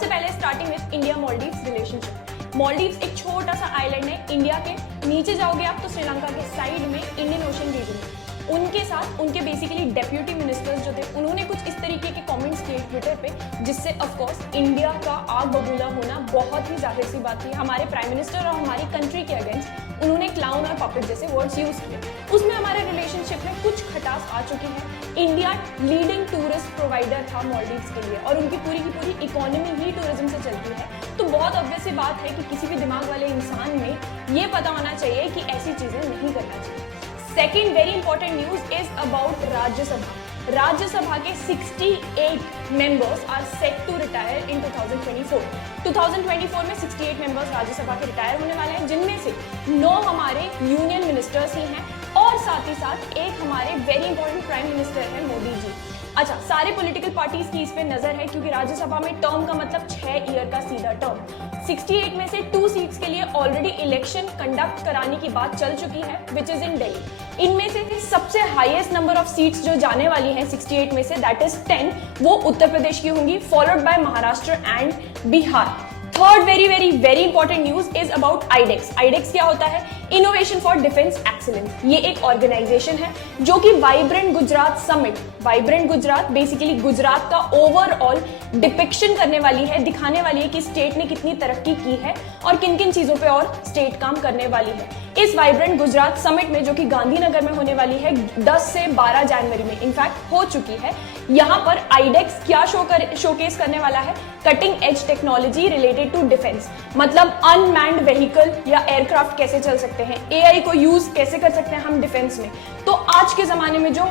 सबसे पहले starting with India Maldives relationship. Maldives एक छोटा सा आइलैंड है इंडिया के, नीचे जाओगे आप तो श्रीलंका के साइड में इंडियन ओशन रीजन में। उनके साथ उनके बेसिकली डेप्यूटी मिनिस्टर्स जो थे उन्होंने कुछ इस तरीके के कमेंट्स किए ट्विटर पे, जिससे ऑफ कोर्स इंडिया का आग बबूला होना बहुत ही जाहिर सी बात थी। हमारे प्राइम मिनिस्टर और हमारी कंट्री के अगेंस्ट उन्होंने क्लाउन और पपेट जैसे वर्ड्स यूज किए। उसमें हमारे रिलेशनशिप में कुछ खटास आ चुकी है। इंडिया लीडिंग टूरिस्ट प्रोवाइडर था मालदीव्स के लिए और उनकी पूरी की पूरी इकोनॉमी ही टूरिज्म से चलती है। तो बहुत ऑब्वियस सी बात है कि किसी भी दिमाग वाले इंसान में ये पता होना चाहिए कि ऐसी चीजें नहीं करना चाहिए। Second very important news is about Rajya Sabha. Rajya Sabha के 68 members are set to retire in 2024। 2024 में 68 मेंबर्स राज्यसभा के रिटायर होने वाले हैं, जिनमें से 9 हमारे यूनियन मिनिस्टर्स ही हैं और साथ ही साथ एक हमारे वेरी इंपॉर्टेंट प्राइम मिनिस्टर है मोदी जी। अच्छा, सारे पॉलिटिकल पार्टीज की इस पे नजर है क्योंकि राज्यसभा में टर्म का मतलब 6 ईयर का सीधा टर्म। 68 में से 2 सीट्स के लिए ऑलरेडी इलेक्शन कंडक्ट कराने की बात चल चुकी है, विच इज इन दिल्ली। इनमें से सबसे हाईएस्ट नंबर ऑफ सीट्स जो जाने वाली हैं 68 में से, दैट इज 10, वो उत्तर प्रदेश की होंगी, followed by Maharashtra and Bihar. Third very very very important news is about iDEX. IDEX क्या होता है? Innovation for defence excellence. ये एक ऑर्गेनाइजेशन है जो कि vibrant Gujarat summit, vibrant Gujarat basically Gujarat का ओवरऑल डिपिक्शन करने वाली है, दिखाने वाली है कि स्टेट ने कितनी तरक्की की है और किन किन चीजों पे और स्टेट काम करने वाली है। इस वाइब्रेंट गुजरात समिट में जो कि गांधीनगर में होने वाली है 10 से 12 जनवरी में, इनफैक्ट हो चुकी है, यहाँ पर आईडेक्स क्या शोकेस करने वाला है? Cutting edge technology related to defence, मतलब अनमैन्ड व्हीकल या एयरक्राफ्ट कैसे चल सकते हैं, एआई को यूज कैसे कर सकते हैं हम डिफेंस में। तो आज के जमाने में जो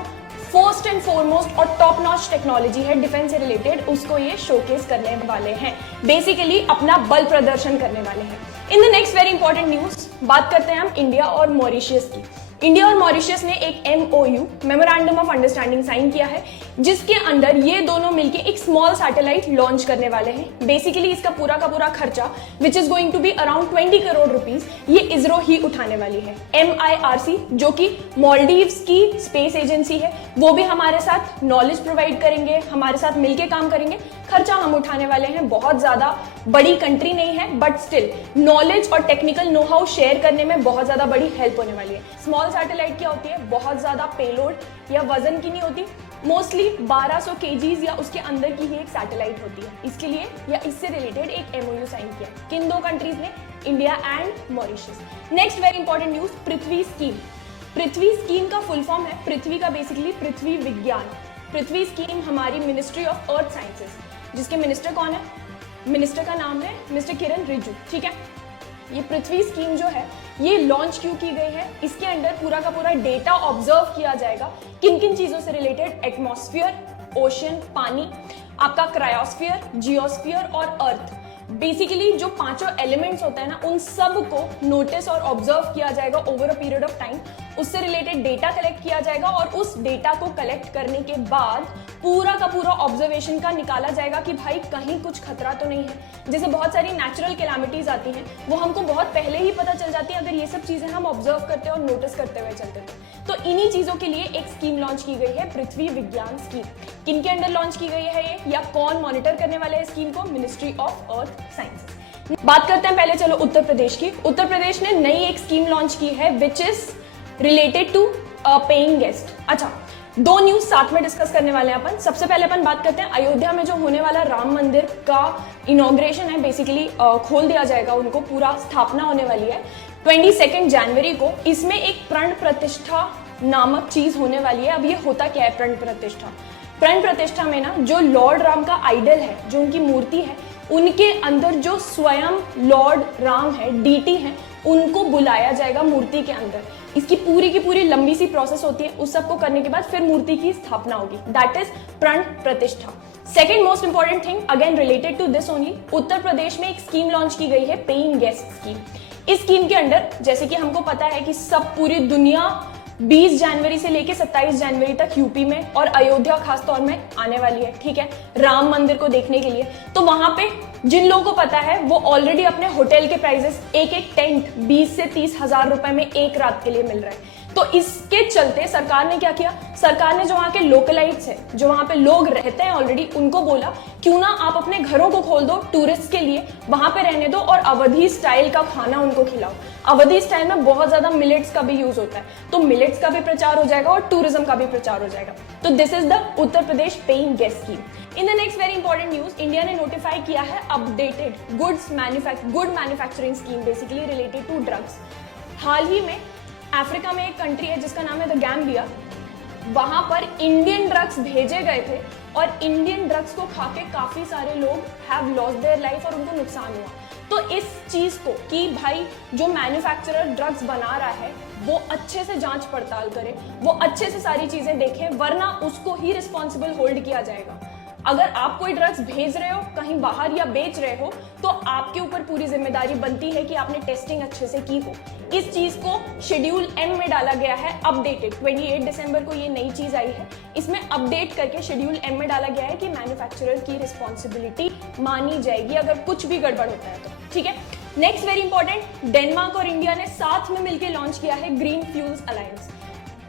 फर्स्ट एंड फॉरमोस्ट और टॉप नॉच टेक्नोलॉजी है डिफेंस से रिलेटेड, उसको ये शोकेस करने वाले हैं, बेसिकली अपना बल प्रदर्शन करने वाले हैं। इन the next very important news बात करते हैं हम इंडिया और मॉरिशस की। इंडिया और मॉरिशस ने एक MOU memorandum of understanding sign किया है, जिसके अंदर ये दोनों मिलके एक स्मॉल सैटेलाइट लॉन्च करने वाले हैं। बेसिकली इसका पूरा का पूरा खर्चा which is going to be around 20 crore rupees ये इसरो ही उठाने वाली है। MIRC जो कि मालदीव्स की स्पेस एजेंसी है, वो भी हमारे साथ नॉलेज प्रोवाइड करेंगे, हमारे साथ मिलके काम करेंगे। खर्चा हम उठाने वाले हैं, बहुत ज्यादा बड़ी कंट्री नहीं है बट स्टिल नॉलेज और टेक्निकल नो हाउ शेयर करने में बहुत ज्यादा बड़ी हेल्प होने वाली है। स्मॉल सैटेलाइट क्या होती है? बहुत ज्यादा पेलोड या वजन की नहीं होती, मोस्टली 1200 kgs या उसके अंदर की ही एक सैटेलाइट होती है। इसके लिए या इससे रिलेटेड एक MOU साइन किया किन 2 कंट्रीज ने? India and Mauritius. Next very important news, Prithvi scheme. Prithvi scheme का फुल फॉर्म है पृथ्वी का बेसिकली पृथ्वी विज्ञान। पृथ्वी स्कीम हमारी मिनिस्ट्री ऑफ अर्थ साइंसेस, जिसके मिनिस्टर कौन है? मिनिस्टर का नाम है मिस्टर किरण रिजिजू, ठीक है। ये पृथ्वी स्कीम जो है ये लॉन्च क्यों की गई है? इसके अंदर पूरा का पूरा डेटा ऑब्जर्व किया जाएगा किन किन चीजों से रिलेटेड? एटमॉस्फेयर, ओशन पानी, आपका क्रायोस्फीयर, जियोस्फीयर और अर्थ। बेसिकली जो 5 एलिमेंट्स होते हैं ना, उन सब को नोटिस और ऑब्जर्व किया जाएगा over a period of time. उससे रिलेटेड डेटा कलेक्ट किया जाएगा और उस डेटा को कलेक्ट करने के बाद पूरा का पूरा ऑब्जर्वेशन का निकाला जाएगा कि भाई कहीं कुछ खतरा तो नहीं है। जैसे बहुत सारी नेचुरल कैलामिटीज आती हैं, वो हमको बहुत पहले ही पता चल जाती है अगर ये सब चीजें हम ऑब्जर्व करते हैं और नोटिस करते हुए चलते हैं। तो इन्हीं चीजों के लिए एक स्कीम लॉन्च की गई है, पृथ्वी विज्ञान स्कीम। किन के अंडर लॉन्च की गई है ये, या कौन मॉनिटर करने वाले हैं स्कीम को? Ministry of earth sciences. बात करते हैं पहले चलो उत्तर प्रदेश की। उत्तर प्रदेश ने नई एक स्कीम लॉन्च की है which is related to paying guest. अच्छा, 2 न्यूज साथ में डिस्कस करने वाले हैं अपन। सबसे पहले अपन बात करते हैं अयोध्या में जो होने वाला राम मंदिर का इनॉग्रेशन है, बेसिकली खोल दिया जाएगा उनको, पूरा स्थापना होने वाली है 22 जनवरी को। इसमें एक प्रण प्रतिष्ठा नामक चीज होने वाली है। अब ये होता क्या है प्रण प्रतिष्ठा? प्रण प्रतिष्ठा में ना जो लॉर्ड राम का आइडल है, जो उनकी मूर्ति है, उनके अंदर जो स्वयं लॉर्ड राम है, DT है, उनको बुलाया जाएगा मूर्ति के अंदर। इसकी पूरी की पूरी लंबी सी प्रोसेस होती है। उस सबको करने के बाद फिर मूर्ति की स्थापना होगी, that is Pran Pratishtha. Second most important thing again related to this only, Uttar Pradesh में एक स्कीम लॉन्च की गई है पेइंग गेस्ट स्कीम। इस स्कीम के अंडर जैसे कि हमको पता है कि सब पूरी दुनिया 20 जनवरी से लेके 27 जनवरी तक यूपी में और अयोध्या खास तौर में आने वाली है, ठीक है, राम मंदिर को देखने के लिए। तो वहां पे जिन लोगों को पता है वो ऑलरेडी अपने होटल के प्राइसेस, एक टेंट 20 से 30 हजार रुपए में एक रात के लिए मिल रहा है। तो इसके चलते सरकार ने क्या किया, सरकार ने जो वहां के लोकलाइट्स है, जो वहां पे लोग रहते हैं ऑलरेडी, उनको बोला क्यों ना आप अपने घरों को खोल दो टूरिस्ट के लिए, वहां पे रहने दो और अवधी स्टाइल का खाना उनको खिलाओ। अवधी स्टाइल में बहुत ज्यादा मिलेट्स का भी यूज होता है, तो मिलेट्स का भी प्रचार हो जाएगा और टूरिज्म का भी प्रचार हो जाएगा। तो this is the Uttar Pradesh paying guest scheme. In the next very important news, India ने नोटिफाई किया है updated good manufacturing scheme basically related to drugs. हाल ही में अफ्रीका में एक कंट्री है जिसका नाम है द गैम्बिया, वहां पर इंडियन ड्रग्स भेजे गए थे और इंडियन ड्रग्स को खा के काफी सारे लोग हैव लॉस्ट देयर लाइफ और उनको नुकसान हुआ। तो इस चीज को कि भाई जो मैन्युफैक्चरर ड्रग्स बना रहा है वो अच्छे से जांच पड़ताल करे, वो अच्छे से सारी चीजें देखे, वरना उसको ही रिस्पॉन्सिबल होल्ड किया जाएगा। अगर आप कोई ड्रग्स भेज रहे हो कहीं बाहर या बेच रहे हो तो आपके ऊपर पूरी जिम्मेदारी बनती है कि आपने टेस्टिंग अच्छे से की हो। इस चीज को शेड्यूल एम में डाला गया है, अपडेटेड 28 दिसंबर को ये नई चीज आई है, इसमें अपडेट करके शेड्यूल एम में डाला गया है कि मैन्युफैक्चरर की रिस्पॉन्सिबिलिटी मानी जाएगी अगर कुछ भी गड़बड़ होता है तो। ठीक है, नेक्स्ट वेरी इंपॉर्टेंट, डेनमार्क और इंडिया ने साथ में मिलकर लॉन्च किया है green fuels alliance.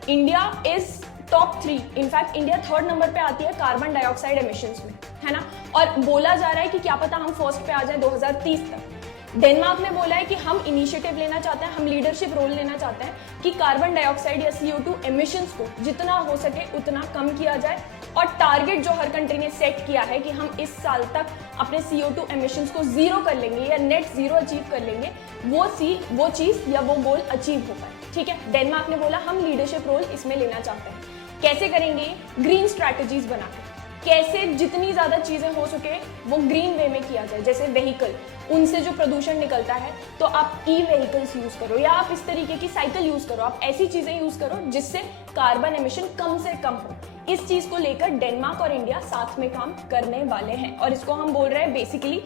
India is top 3, in fact India 3rd number पे आती है कार्बन डाइऑक्साइड एमिशंस में, है ना, और बोला जा रहा है कि क्या पता हम फर्स्ट पे आ जाए 2030 तक। डेनमार्क ने बोला है कि हम इनिशिएटिव लेना चाहते हैं, हम लीडरशिप रोल लेना चाहते हैं कि कार्बन डाइऑक्साइड या CO2 एमिशंस को जितना हो सके उतना कम किया जाए, और टारगेट जो हर कंट्री ने सेट किया है कि हम इस साल तक अपने CO2 एमिशंस को जीरो कर लेंगे या नेट जीरो अचीव कर लेंगे, वो चीज या वो गोल अचीव हो पाए। ठीक है, डेनमार्क ने बोला हम लीडरशिप रोल इसमें लेना चाहते हैं। कैसे करेंगे? ग्रीन स्ट्रैटेजीज बनाकर, कैसे जितनी ज्यादा चीजें हो सके वो ग्रीन वे में किया जाए। जैसे व्हीकल, उनसे जो प्रदूषण निकलता है तो आप ई-व्हीकल्स यूज करो या आप इस तरीके की साइकिल यूज करो, आप ऐसी चीजें यूज करो जिससे कार्बन एमिशन कम से कम हो। इस चीज को लेकर डेनमार्क और इंडिया साथ में काम करने वाले हैं और इसको हम बोल रहे हैं basically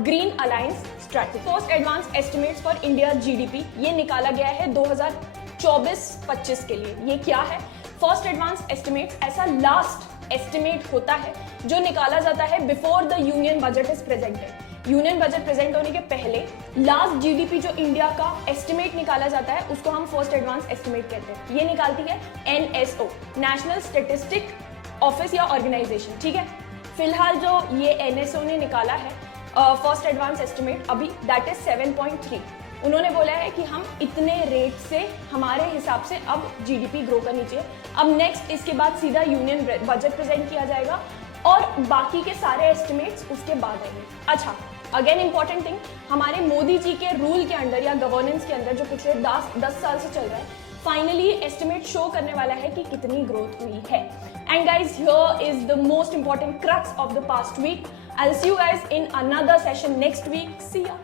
green alliance strategy. First advance estimates for India GDP ये निकाला गया है 2024-25 के लिए। ये क्या है? फर्स्ट एडवांस एस्टिमेट ऐसा लास्ट एस्टिमेट होता है जो निकाला जाता है before the union budget is presented. Union budget present होने के पहले लास्ट GDP जो इंडिया का एस्टिमेट निकाला जाता है उसको हम फर्स्ट एडवांस एस्टिमेट कहते हैं। ये निकालती है NSO, नेशनल स्टैटिस्टिक ऑफिस या ऑर्गेनाइजेशन। ठीक है, फिलहाल जो ये NSO ने निकाला है फर्स्ट एडवांस एस्टिमेट अभी दैट इज 7.3। उन्होंने बोला है कि हम इतने रेट से हमारे हिसाब से अब GDP ग्रो करनी चाहिए। अब नेक्स्ट इसके बाद सीधा यूनियन बजट प्रेजेंट किया जाएगा और बाकी के सारे एस्टिमेट्स उसके बाद आएंगे। अच्छा, अगेन इंपॉर्टेंट थिंग, हमारे मोदी जी के रूल के अंडर या गवर्नेंस के अंदर जो पिछले 10 साल से चल रहा है, फाइनली एस्टिमेट शो करने वाला है कि कितनी ग्रोथ हुई है। And guys, here is the most important crux of the past week. I will see you guys in another session next week. See या।